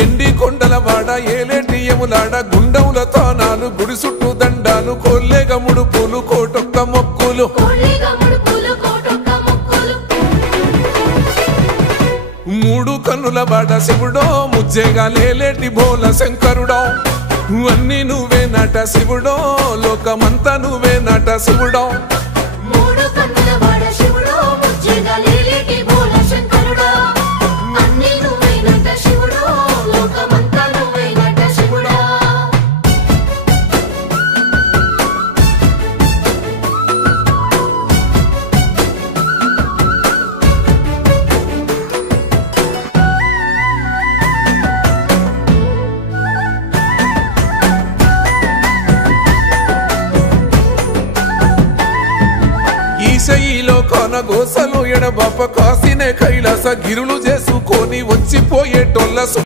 ఎండి కొండల వాడ ఏలేటి యములాడ గుండముల తానాలు గుడి చుట్టూ దండాలు కోల్లేగ ముడుపులు కోటొక్క మొక్కులు మూడు కన్నుల వాడ శివుడో ముజ్జేగా లేలేటి భోల శంకరుడో అన్ని నువ్వే నట శివుడో లోకమంతా నువ్వే నట శివుడో ఈశయిలో కొన గోసలు ఎడబాప కాసినే కైలాస గిరులు చేసుకొని వచ్చిపోయేటోళ్ళ